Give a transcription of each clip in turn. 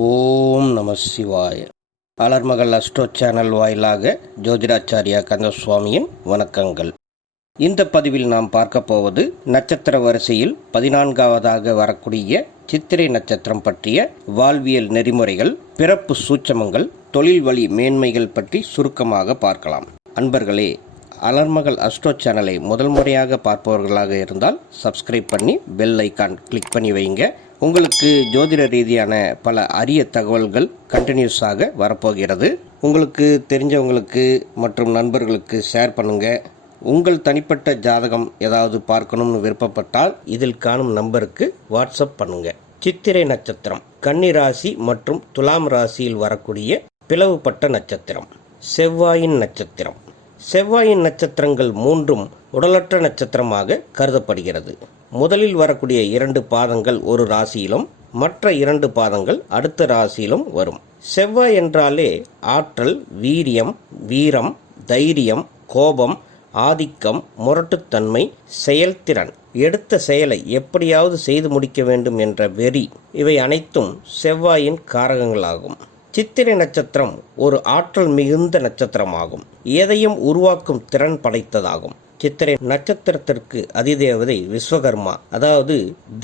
ஓம் நம சிவாய. அலர்மகள் astro channel வாயிலாக ஜோதிடாச்சாரியா கந்தசுவாமியின் வணக்கங்கள். இந்த பதிவில் நாம் பார்க்க போவது நட்சத்திர வரிசையில் 14வதாக வரக்கூடிய சித்திரை நட்சத்திரம் பற்றிய வாழ்வியல் நெறிமுறைகள், பிறப்பு சூட்சமங்கள், தொழில் வழி மேன்மைகள் பற்றி சுருக்கமாக பார்க்கலாம். அன்பர்களே, அலர்மகள் அஸ்ட்ரோ சேனலை முதல் முறையாக பார்ப்பவர்களாக இருந்தால் சப்ஸ்கிரைப் பண்ணி பெல் ஐக்கான் கிளிக் பண்ணி வைங்க. உங்களுக்கு ஜோதிட ரீதியான பல அரிய தகவல்கள் கண்டினியூஸாக வரப்போகிறது. உங்களுக்கு தெரிஞ்சவங்களுக்கு மற்றும் நண்பர்களுக்கு ஷேர் பண்ணுங்கள். உங்கள் தனிப்பட்ட ஜாதகம் ஏதாவது பார்க்கணும்னு விருப்பப்பட்டால் இதில் காணும் நம்பருக்கு வாட்ஸ்அப் பண்ணுங்கள். சித்திரை நட்சத்திரம் கன்னி ராசி மற்றும் துலாம் ராசியில் வரக்கூடிய பிளவுபட்ட நட்சத்திரம். செவ்வாயின் நட்சத்திரம். செவ்வாயின் நட்சத்திரங்கள் மூன்றும் உடலற்ற நட்சத்திரமாக கருதப்படுகிறது. முதலில் வரக்கூடிய 2 பாதங்கள் ஒரு ராசியிலும் மற்ற 2 பாதங்கள் அடுத்த ராசியிலும் வரும். செவ்வாய் என்றாலே ஆற்றல், வீரியம், வீரம், தைரியம், கோபம், ஆதிக்கம், முரட்டுத்தன்மை, செயல்திறன், எடுத்த செயலை எப்படியாவது செய்து முடிக்க வேண்டும் என்ற வெறி, இவை அனைத்தும் செவ்வாயின் காரகங்களாகும். சித்திரை நட்சத்திரம் ஒரு ஆற்றல் மிகுந்த நட்சத்திரமாகும். எதையும் உருவாக்கும் திறன் படைத்ததாகும். சித்திரை நட்சத்திரத்திற்கு அதிதேவதை விஸ்வகர்மா, அதாவது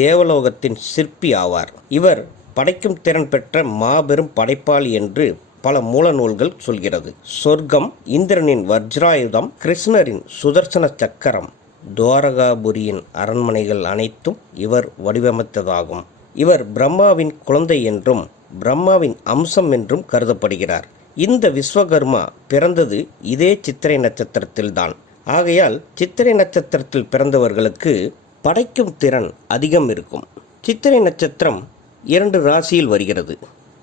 தேவலோகத்தின் சிற்பி ஆவார். இவர் படைக்கும் திறன் பெற்ற மாபெரும் படைப்பாளி என்று பல மூல நூல்கள் சொல்கிறது. சொர்க்கம், இந்திரனின் வஜ்ராயுதம், கிருஷ்ணரின் சுதர்சன சக்கரம், துவாரகாபுரியின் அரண்மனைகள் அனைத்தும் இவர் வடிவமைத்ததாகும். இவர் பிரம்மாவின் குழந்தை என்றும் பிரம்மாவின் அம்சம் என்றும் கருதப்படுகிறார். இந்த விஸ்வகர்மா பிறந்தது இதே சித்திரை நட்சத்திரத்தில்தான். ஆகையால் சித்திரை நட்சத்திரத்தில் பிறந்தவர்களுக்கு படைக்கும் திறன் அதிகம் இருக்கும். சித்திரை நட்சத்திரம் 2 ராசியில் வருகிறது.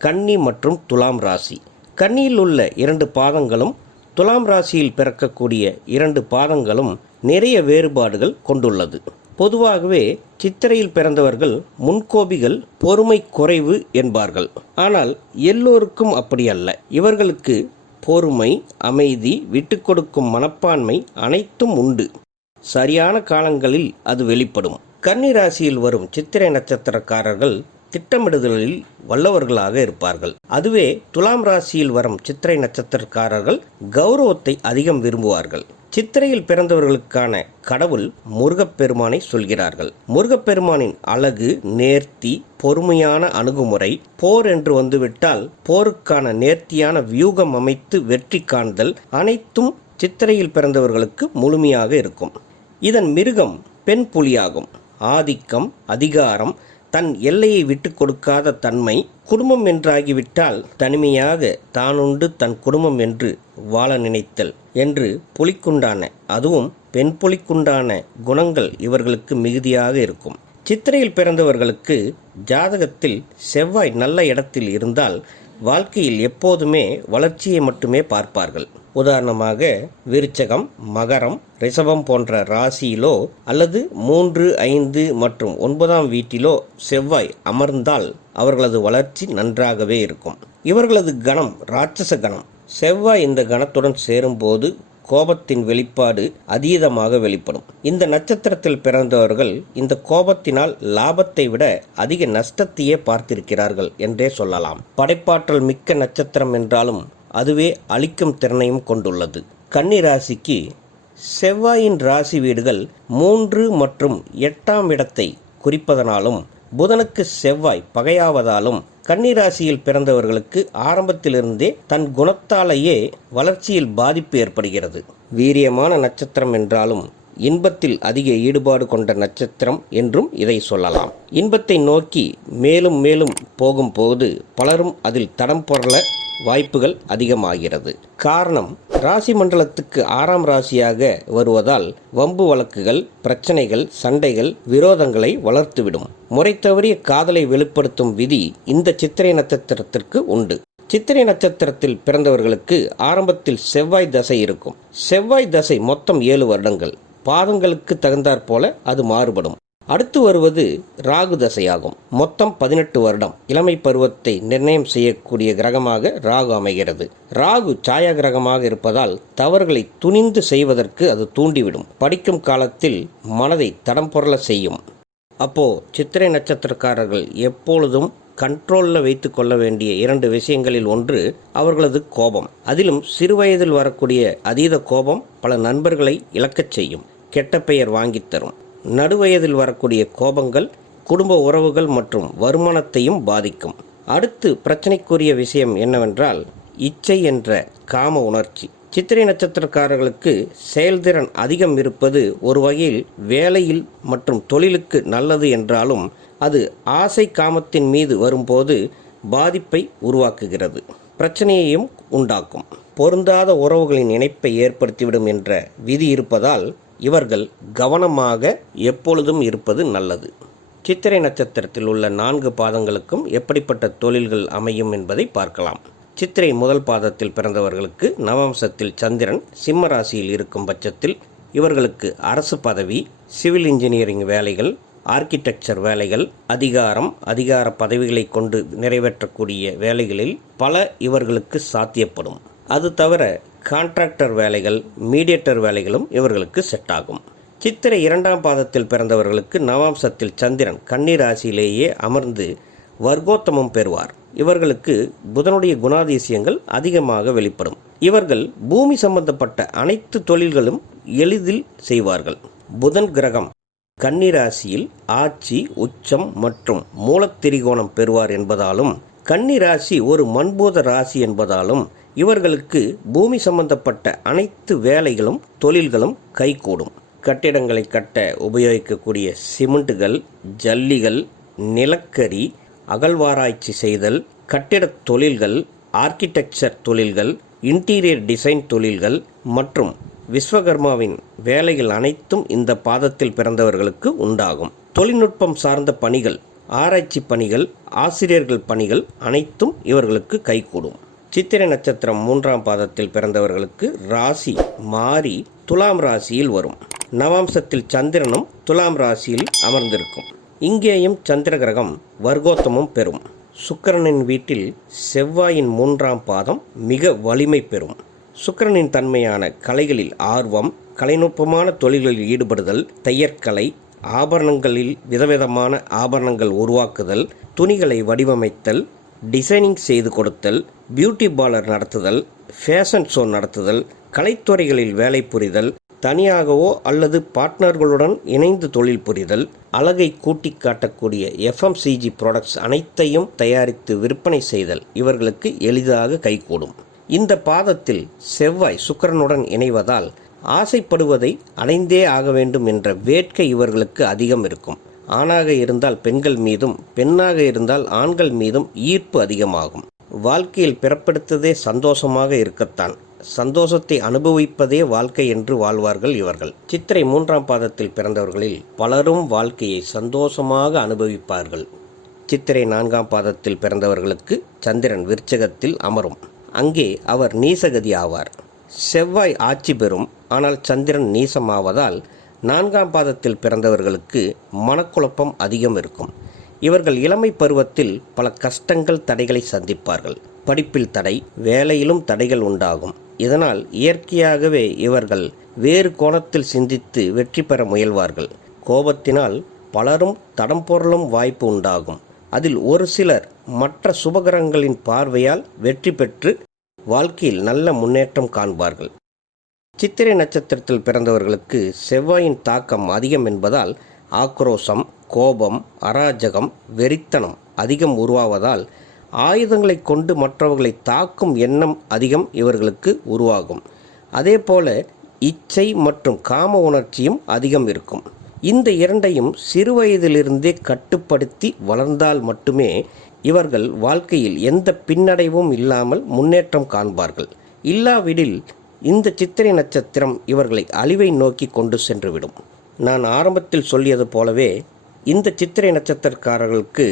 கன்னி மற்றும் துலாம் ராசி. கன்னியில் உள்ள 2 பாதங்களும் துலாம் ராசியில் பிறக்கக்கூடிய 2 பாதங்களும் நிறைய வேறுபாடுகள் கொண்டுள்ளது. பொதுவாகவே சித்திரையில் பிறந்தவர்கள் முன்கோபிகள், பொறுமை குறைவு என்பார்கள். ஆனால் எல்லோருக்கும் அப்படி அல்ல. இவர்களுக்கு பொறுமை, அமைதி, விட்டு கொடுக்கும் மனப்பான்மை அனைத்தும் உண்டு. சரியான காலங்களில் அது வெளிப்படும். கன்னி ராசியில் வரும் சித்திரை நட்சத்திரக்காரர்கள் திட்டமிடுதலில் வல்லவர்களாக இருப்பார்கள். அதுவே துலாம் ராசியில் வரும் சித்திரை நட்சத்திரக்காரர்கள் கௌரவத்தை அதிகம் விரும்புவார்கள். சித்திரையில் பிறந்தவர்களுக்கான கடவுள் முருகப்பெருமானை சொல்கிறார்கள். முருகப்பெருமானின் அழகு, நேர்த்தி, பொறுமையான அணுகுமுறை, போர் என்று வந்துவிட்டால் போருக்கான நேர்த்தியான வியூகம் அமைத்து வெற்றி காண்தல் அனைத்தும் சித்திரையில் பிறந்தவர்களுக்கு முழுமையாக இருக்கும். இதன் மிருகம் பெண் புலியாகும். ஆதிக்கம், அதிகாரம், தன் எல்லையை விட்டு கொடுக்காத தன்மை, குடும்பம் என்றாகிவிட்டால் தனிமையாக தானுண்டு தன் குடும்பம் என்று வாழ நினைத்தல் என்று புலிக்குண்டான, அதுவும் பெண் புலிக்குண்டான குணங்கள் இவர்களுக்கு மிகுதியாக இருக்கும். சித்திரையில் பிறந்தவர்களுக்கு ஜாதகத்தில் செவ்வாய் நல்ல இடத்தில் இருந்தால் வாழ்க்கையில் எப்போதுமே வளர்ச்சியை மட்டுமே பார்ப்பார்கள். உதாரணமாக விருச்சகம், மகரம், ரிஷபம் போன்ற ராசியிலோ அல்லது 3, 5 மற்றும் 9ஆம் வீட்டிலோ செவ்வாய் அமர்ந்தால் அவர்களது வளர்ச்சி நன்றாகவே இருக்கும். இவர்களது கணம் ராட்சச கணம். செவ்வாய் இந்த கணத்துடன் சேரும்போது கோபத்தின் வெளிப்பாடு அதீதமாக வெளிப்படும். இந்த நட்சத்திரத்தில் பிறந்தவர்கள் இந்த கோபத்தினால் லாபத்தை விட அதிக நஷ்டத்தையே பார்த்திருக்கிறார்கள் என்றே சொல்லலாம். படைப்பாற்றல் மிக்க நட்சத்திரம் என்றாலும் அதுவே அழிக்கும் திறனையும் கொண்டுள்ளது. கன்னி ராசிக்கு செவ்வாயின் ராசி வீடுகள் 3 மற்றும் 8ஆம் இடத்தை குறிப்பதனாலும் புதனுக்கு செவ்வாய் பகையாவதாலும் கன்னிராசியில் பிறந்தவர்களுக்கு ஆரம்பத்திலிருந்தே தன் குணத்தாலேயே வளர்ச்சியில் பாதிப்பு ஏற்படுகிறது. வீரியமான நட்சத்திரம் என்றாலும் இன்பத்தில் அதிக ஈடுபாடு கொண்ட நட்சத்திரம் என்றும் இதை சொல்லலாம். இன்பத்தை நோக்கி மேலும் மேலும் போகும்போது பலரும் அதில் தடம் பொருள வாய்ப்புகள் அதிகமாகிறது. காரணம், ராசி மண்டலத்துக்கு 6ஆம் ராசியாக வருவதால் வம்பு வழக்குகள், பிரச்சனைகள், சண்டைகள், விரோதங்களை வளர்த்துவிடும். முறை தவறிய காதலை வெளிப்படுத்தும் விதி இந்த சித்திரை நட்சத்திரத்திற்கு உண்டு. சித்திரை நட்சத்திரத்தில் பிறந்தவர்களுக்கு ஆரம்பத்தில் செவ்வாய் தசை இருக்கும். செவ்வாய் தசை மொத்தம் 7 வருடங்கள். பாதங்களுக்கு தகுந்தாற் போல அது மாறுபடும். அடுத்து வருவது ராகு தசையாகும். மொத்தம் 18 வருடம். இளமை பருவத்தை நிர்ணயம் செய்யக்கூடிய கிரகமாக ராகு அமைகிறது. ராகு சாயா கிரகமாக இருப்பதால் தவறுகளை துணிந்து செய்வதற்கு அது தூண்டிவிடும். படிக்கும் காலத்தில் மனதை தடம் பொருள செய்யும். அப்போ சித்திரை நட்சத்திரக்காரர்கள் எப்பொழுதும் கண்ட்ரோலில் வைத்து கொள்ள வேண்டிய 2 விஷயங்களில் ஒன்று அவர்களது கோபம். அதிலும் சிறுவயதில் வரக்கூடிய அதீத கோபம் பல நண்பர்களை இழக்கச் செய்யும், கெட்ட பெயர் வாங்கித் தரும். நடுவயதில் வரக்கூடிய கோபங்கள் குடும்ப உறவுகள் மற்றும் வருமானத்தையும் பாதிக்கும். அடுத்து பிரச்சனைக்குரிய விஷயம் என்னவென்றால் இச்சை என்ற காம உணர்ச்சி. சித்திரை நட்சத்திரக்காரர்களுக்கு செயல்திறன் அதிகம் இருப்பது ஒரு வகையில் வேலையில் மற்றும் தொழிலுக்கு நல்லது என்றாலும் அது ஆசை காமத்தின் மீது வரும்போது பாதிப்பை உருவாக்குகிறது, பிரச்சனையையும் உண்டாக்கும். பொருந்தாத உறவுகளின் இணைப்பை ஏற்படுத்திவிடும் என்ற விதி இருப்பதால் இவர்கள் கவனமாக எப்பொழுதும் இருப்பது நல்லது. சித்திரை நட்சத்திரத்தில் உள்ள 4 பாதங்களுக்கும் எப்படிப்பட்ட தொழில்கள் அமையும் என்பதை பார்க்கலாம். சித்திரை முதல் பாதத்தில் பிறந்தவர்களுக்கு நவம்சத்தில் சந்திரன் சிம்ம ராசியில் இருக்கும் பட்சத்தில் இவர்களுக்கு அரசு பதவி, சிவில் இன்ஜினியரிங் வேலைகள், ஆர்கிடெக்சர் வேலைகள், அதிகார பதவிகளை கொண்டு நிறைவேற்றக்கூடிய வேலைகளில் பல இவர்களுக்கு சாத்தியப்படும். அது தவிர கான்ட்ராக்டர் வேலைகள், மீடியேட்டர் வேலைகளும் இவர்களுக்கு செட் ஆகும். சித்திரை 2ஆம் பாதத்தில் பிறந்தவர்களுக்கு நவாம்சத்தில் சந்திரன் கன்னி ராசியிலேயே அமர்ந்து வர்க்கோத்தமம் பெறுவார். இவர்களுக்கு புதனுடைய குணாதிசயங்கள் அதிகமாக வெளிப்படும். இவர்கள் பூமி சம்பந்தப்பட்ட அனைத்து தொழில்களும் எளிதில் செய்வார்கள். புதன் கிரகம் கன்னி ராசியில் ஆட்சி, உச்சம் மற்றும் மூலத்திரிகோணம் பெறுவார் என்பதாலும், கன்னி ராசி ஒரு மண்பூத ராசி என்பதாலும் இவர்களுக்கு பூமி சம்பந்தப்பட்ட அனைத்து வேலைகளும் தொழில்களும் கைகூடும். கட்டிடங்களை கட்ட உபயோகிக்கக்கூடிய சிமெண்ட்டுகள், ஜல்லிகள், நிலக்கரி, அகழ்வாராய்ச்சி செய்தல், கட்டிடத் தொழில்கள், ஆர்கிடெக்சர் தொழில்கள், இன்டீரியர் டிசைன் தொழில்கள் மற்றும் விஸ்வகர்மாவின் வேலைகள் அனைத்தும் இந்த பாதத்தில் பிறந்தவர்களுக்கு உண்டாகும். தொழில்நுட்பம் சார்ந்த பணிகள், ஆராய்ச்சி பணிகள், ஆசிரியர்கள் பணிகள் அனைத்தும் இவர்களுக்கு கைகூடும். சித்திரை நட்சத்திரம் 3ஆம் பாதத்தில் பிறந்தவர்களுக்கு ராசி மாறி துலாம் ராசியில் வரும். நவாம்சத்தில் சந்திரனும் துலாம் ராசியில் அமர்ந்திருக்கும். இங்கேயும் சந்திர கிரகம் வர்க்கோத்தமம் பெறும். சுக்கிரனின் வீட்டில் செவ்வாயின் 3ஆம் பாதம் மிக வலிமை பெறும். சுக்கிரனின் தன்மையான கலைகளில் ஆர்வம், கலைநுட்பமான தொழில்களில் ஈடுபடுதல், தையற்கலை, ஆபரணங்களில் விதவிதமான ஆபரணங்கள் உருவாக்குதல், துணிகளை வடிவமைத்தல், டிசைனிங் செய்து கொடுத்தல், பியூட்டி பார்லர் நடத்துதல், ஃபேஷன் ஷோ நடத்துதல், கலைத்துறைகளில் வேலை புரிதல், தனியாகவோ அல்லது பார்ட்னர்களுடன் இணைந்து தொழில் புரிதல், அழகை கூட்டி காட்டக்கூடிய FMCG ப்ராடக்ட்ஸ் அனைத்தையும் தயாரித்து விற்பனை செய்தல் இவர்களுக்கு எளிதாக கைகூடும். இந்த பாதத்தில் செவ்வாய் சுக்கிரனுடன் இணைவதால் ஆசைப்படுவதை அடைந்தே ஆக வேண்டும் என்ற வேட்கை இவர்களுக்கு அதிகம் இருக்கும். ஆணாக இருந்தால் பெண்கள் மீதும், பெண்ணாக இருந்தால் ஆண்கள் மீதும் ஈர்ப்பு அதிகமாகும். வாழ்க்கையில் பிறப்பெடுத்ததே சந்தோஷமாக இருக்கத்தான், சந்தோஷத்தை அனுபவிப்பதே வாழ்க்கை என்று வாழ்வார்கள் இவர்கள். சித்திரை 3ஆம் பாதத்தில் பிறந்தவர்களில் பலரும் வாழ்க்கையை சந்தோஷமாக அனுபவிப்பார்கள். சித்திரை 4ஆம் பாதத்தில் பிறந்தவர்களுக்கு சந்திரன் விருச்சகத்தில் அமரும். அங்கே அவர் நீசகதி ஆவார். செவ்வாய் ஆட்சி பெறும். ஆனால் சந்திரன் நீசமாவதால் 4ஆம் பாதத்தில் பிறந்தவர்களுக்கு மனக்குழப்பம் அதிகம் இருக்கும். இவர்கள் இளமை பருவத்தில் பல கஷ்டங்கள், தடைகளை சந்திப்பார்கள். படிப்பில் தடை, வேலையிலும் தடைகள் உண்டாகும். இதனால் இயற்கையாகவே இவர்கள் வேறு கோணத்தில் சிந்தித்து வெற்றி பெற முயல்வார்கள். கோபத்தினால் பலரும் தடம் பொருளும் வாய்ப்பு உண்டாகும். அதில் ஒரு சிலர் மற்ற சுபகிரகங்களின் பார்வையால் வெற்றி பெற்று வாழ்க்கையில் நல்ல முன்னேற்றம் காண்பார்கள். சித்திரை நட்சத்திரத்தில் பிறந்தவர்களுக்கு செவ்வாயின் தாக்கம் அதிகம் என்பதால் ஆக்ரோஷம், கோபம், அராஜகம், வெறித்தனம் அதிகம் உருவாவதால் ஆயுதங்களை கொண்டு மற்றவர்களை தாக்கும் எண்ணம் அதிகம் இவர்களுக்கு உருவாகும். அதேபோல இச்சை மற்றும் காம உணர்ச்சியும் அதிகம் இருக்கும். இந்த இரண்டையும் சிறுவயதிலிருந்தே கட்டுப்படுத்தி வளர்ந்தால் மட்டுமே இவர்கள் வாழ்க்கையில் எந்த பின்னடைவும் இல்லாமல் முன்னேற்றம் காண்பார்கள். இல்லாவிடில் இந்த சித்திரை நட்சத்திரம் இவர்களை அழிவை நோக்கி கொண்டு சென்றுவிடும். நான் ஆரம்பத்தில் சொல்லியது போலவே இந்த சித்திரை நட்சத்திரக்காரர்களுக்கு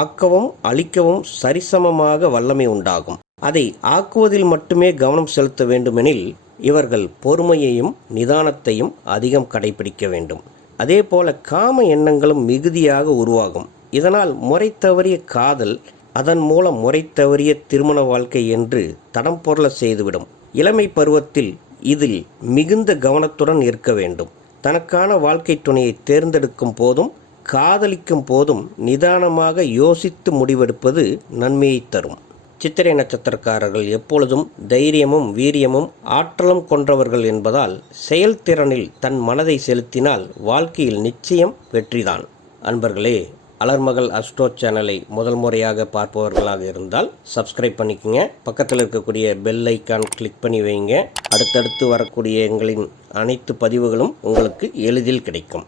ஆக்கவும் அழிக்கவும் சரிசமமாக வல்லமை உண்டாகும். அதை ஆக்குவதில் மட்டுமே கவனம் செலுத்த வேண்டுமெனில் இவர்கள் பொறுமையையும் நிதானத்தையும் அதிகம் கடைபிடிக்க வேண்டும். அதே போல காம எண்ணங்களும் மிகுதியாக உருவாகும். இதனால் முறை தவறிய காதல், அதன் மூலம் முறை தவறிய திருமண வாழ்க்கை என்று தடம் பொருள செய்துவிடும். இளமை பருவத்தில் இதில் மிகுந்த கவனத்துடன் இருக்க வேண்டும். தனக்கான வாழ்க்கை துணையை தேர்ந்தெடுக்கும் போதும் காதலிக்கும் போதும் நிதானமாக யோசித்து முடிவெடுப்பது நன்மையை தரும். சித்திரை நட்சத்திரக்காரர்கள் எப்பொழுதும் தைரியமும் வீரியமும் ஆற்றலும் கொன்றவர்கள் என்பதால் செயல்திறனில் தன் மனதை செலுத்தினால் வாழ்க்கையில் நிச்சயம் வெற்றிதான். அன்பர்களே, அலர்மகள் அஸ்ட்ரோ சேனலை முதல் முறையாக பார்ப்பவர்களாக இருந்தால் சப்ஸ்கிரைப் பண்ணிக்கோங்க. பக்கத்தில் இருக்கக்கூடிய பெல் ஐக்கான் கிளிக் பண்ணி வைங்க. அடுத்தடுத்து வரக்கூடிய எங்களின் அனைத்து பதிவுகளும் உங்களுக்கு எளிதில் கிடைக்கும்.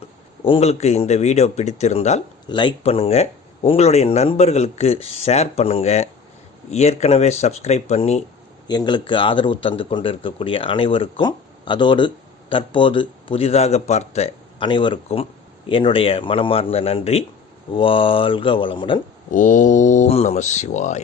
உங்களுக்கு இந்த வீடியோ பிடித்திருந்தால் லைக் பண்ணுங்கள், உங்களுடைய நண்பர்களுக்கு ஷேர் பண்ணுங்கள். ஏற்கனவே சப்ஸ்கிரைப் பண்ணி எங்களுக்கு ஆதரவு தந்து கொண்டு இருக்கக்கூடிய அனைவருக்கும், அதோடு தற்போது புதிதாக பார்த்த அனைவருக்கும் என்னுடைய மனமார்ந்த நன்றி. வாழ்க வளமுடன். ஓம் நம சிவாய.